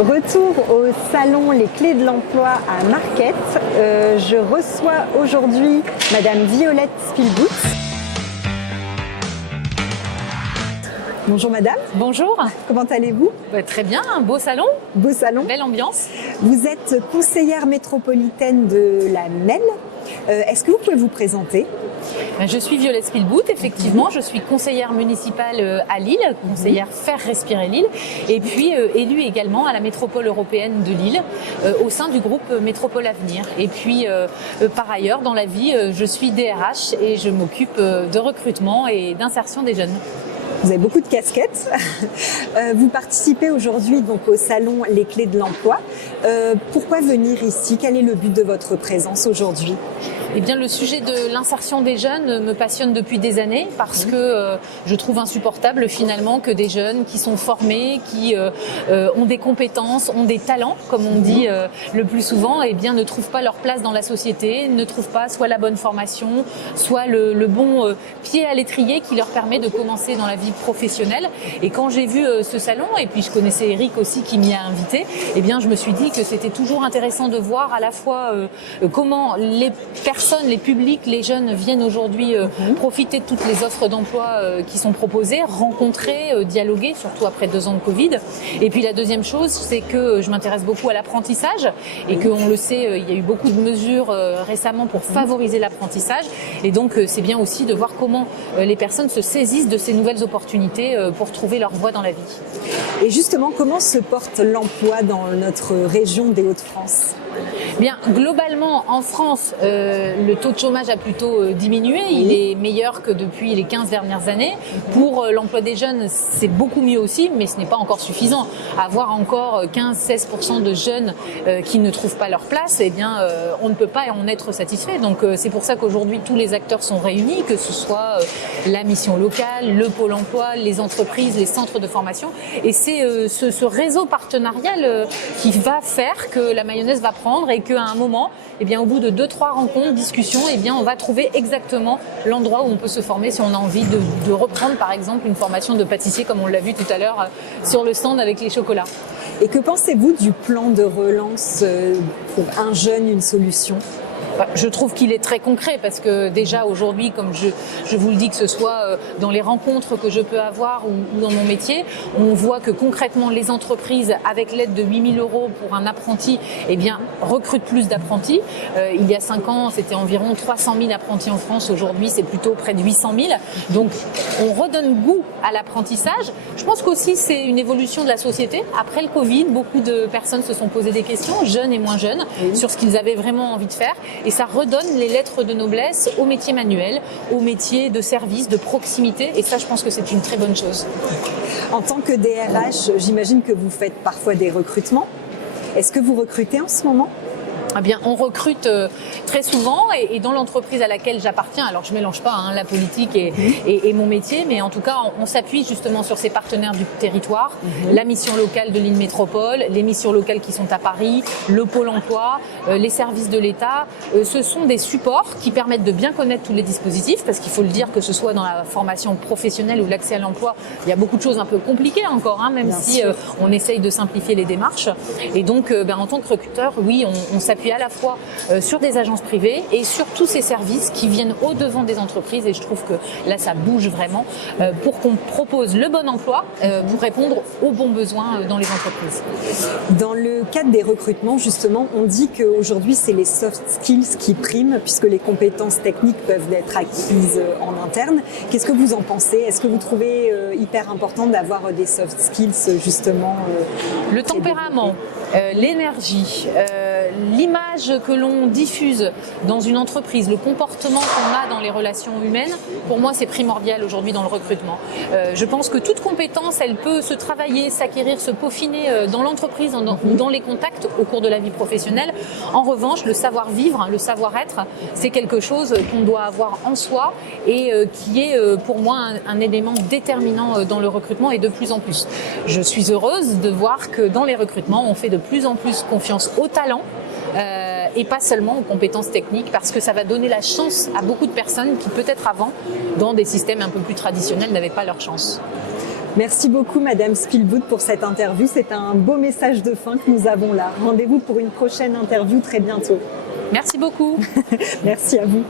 Retour au salon Les Clés de l'Emploi à Marquette. Je reçois aujourd'hui Madame Violette Spielboot. Bonjour Madame. Bonjour. Comment allez-vous? Très bien, un beau salon. Beau salon. Belle ambiance. Vous êtes conseillère métropolitaine de la MEL. Est-ce que vous pouvez vous présenter? Je suis Violette Spielboot, effectivement. Je suis conseillère municipale à Lille, conseillère Faire Respirer Lille, et puis élue également à la métropole européenne de Lille, au sein du groupe Métropole Avenir. Et puis, par ailleurs, dans la vie, je suis DRH et je m'occupe de recrutement et d'insertion des jeunes. Vous avez beaucoup de casquettes. Vous participez aujourd'hui donc au salon Les Clés de l'Emploi. Pourquoi venir ici? Quel est le but de votre présence aujourd'hui? Eh bien, le sujet de l'insertion des jeunes me passionne depuis des années parce que je trouve insupportable finalement que des jeunes qui sont formés, qui ont des compétences, ont des talents, comme on dit le plus souvent, eh bien, ne trouvent pas leur place dans la société, ne trouvent pas soit la bonne formation, soit le bon pied à l'étrier qui leur permet de commencer dans la vie professionnelle. Et quand j'ai vu ce salon, et puis je connaissais Eric aussi qui m'y a invité, eh bien, je me suis dit que c'était toujours intéressant de voir à la fois comment les personnes, les publics, les jeunes viennent aujourd'hui profiter de toutes les offres d'emploi qui sont proposées, rencontrer, dialoguer, surtout après 2 ans de Covid. Et puis la deuxième chose, c'est que je m'intéresse beaucoup à l'apprentissage et qu'on le sait, il y a eu beaucoup de mesures récemment pour favoriser l'apprentissage. Et donc c'est bien aussi de voir comment les personnes se saisissent de ces nouvelles opportunités pour trouver leur voie dans la vie. Et justement, comment se porte l'emploi dans notre région des Hauts-de-France? Bien, globalement, en France, le taux de chômage a plutôt diminué. Il est meilleur que depuis les 15 dernières années. Pour l'emploi des jeunes, c'est beaucoup mieux aussi, mais ce n'est pas encore suffisant. Avoir encore 15-16% de jeunes qui ne trouvent pas leur place, eh bien, on ne peut pas en être satisfait. Donc, c'est pour ça qu'aujourd'hui, tous les acteurs sont réunis, que ce soit la mission locale, le pôle emploi, les entreprises, les centres de formation. Et c'est ce réseau partenarial qui va faire que la mayonnaise va prendre et qu'à un moment, eh bien, au bout de 2-3 rencontres, discussions, eh bien, on va trouver exactement l'endroit où on peut se former si on a envie de reprendre, par exemple, une formation de pâtissier, comme on l'a vu tout à l'heure sur le stand avec les chocolats. Et que pensez-vous du plan de relance pour un jeune, une solution? Je trouve qu'il est très concret parce que déjà aujourd'hui, comme je vous le dis, que ce soit dans les rencontres que je peux avoir ou dans mon métier, on voit que concrètement les entreprises, avec l'aide de 8 000 € pour un apprenti, eh bien, recrutent plus d'apprentis. Il y a 5 ans, c'était environ 300 000 apprentis en France. Aujourd'hui, c'est plutôt près de 800 000. Donc, on redonne goût à l'apprentissage. Je pense qu'aussi, c'est une évolution de la société. Après le Covid, beaucoup de personnes se sont posées des questions, jeunes et moins jeunes, sur ce qu'ils avaient vraiment envie de faire. Et ça redonne les lettres de noblesse aux métiers manuels, aux métiers de service, de proximité. Et ça, je pense que c'est une très bonne chose. En tant que DRH, j'imagine que vous faites parfois des recrutements. Est-ce que vous recrutez en ce moment? Eh bien, on recrute très souvent et dans l'entreprise à laquelle j'appartiens, alors je mélange pas la politique et mon métier, mais en tout cas, on s'appuie justement sur ces partenaires du territoire, la mission locale de Lille Métropole, les missions locales qui sont à Paris, le pôle emploi, les services de l'État. Ce sont des supports qui permettent de bien connaître tous les dispositifs, parce qu'il faut le dire, que ce soit dans la formation professionnelle ou l'accès à l'emploi, il y a beaucoup de choses un peu compliquées encore, même si on essaye de simplifier les démarches. Et donc, en tant que recruteur, oui, on s'appuie à la fois sur des agences privées et sur tous ces services qui viennent au-devant des entreprises. Et je trouve que là, ça bouge vraiment pour qu'on propose le bon emploi pour répondre aux bons besoins dans les entreprises. Dans le cadre des recrutements, justement, on dit qu'aujourd'hui, c'est les soft skills qui priment puisque les compétences techniques peuvent être acquises en interne. Qu'est-ce que vous en pensez? Est-ce que vous trouvez hyper important d'avoir des soft skills, justement Le tempérament, l'énergie, l'image que l'on diffuse dans une entreprise, le comportement qu'on a dans les relations humaines, pour moi c'est primordial aujourd'hui dans le recrutement. Je pense que toute compétence, elle peut se travailler, s'acquérir, se peaufiner dans l'entreprise ou dans les contacts au cours de la vie professionnelle. En revanche, le savoir-vivre, le savoir-être, c'est quelque chose qu'on doit avoir en soi et qui est pour moi un élément déterminant dans le recrutement et de plus en plus. Je suis heureuse de voir que dans les recrutements, on fait de plus en plus confiance au talent et pas seulement aux compétences techniques, parce que ça va donner la chance à beaucoup de personnes qui peut-être avant, dans des systèmes un peu plus traditionnels, n'avaient pas leur chance. Merci beaucoup Madame Spielwood pour cette interview. C'est un beau message de fin que nous avons là. Rendez-vous pour une prochaine interview très bientôt. Merci beaucoup. Merci à vous.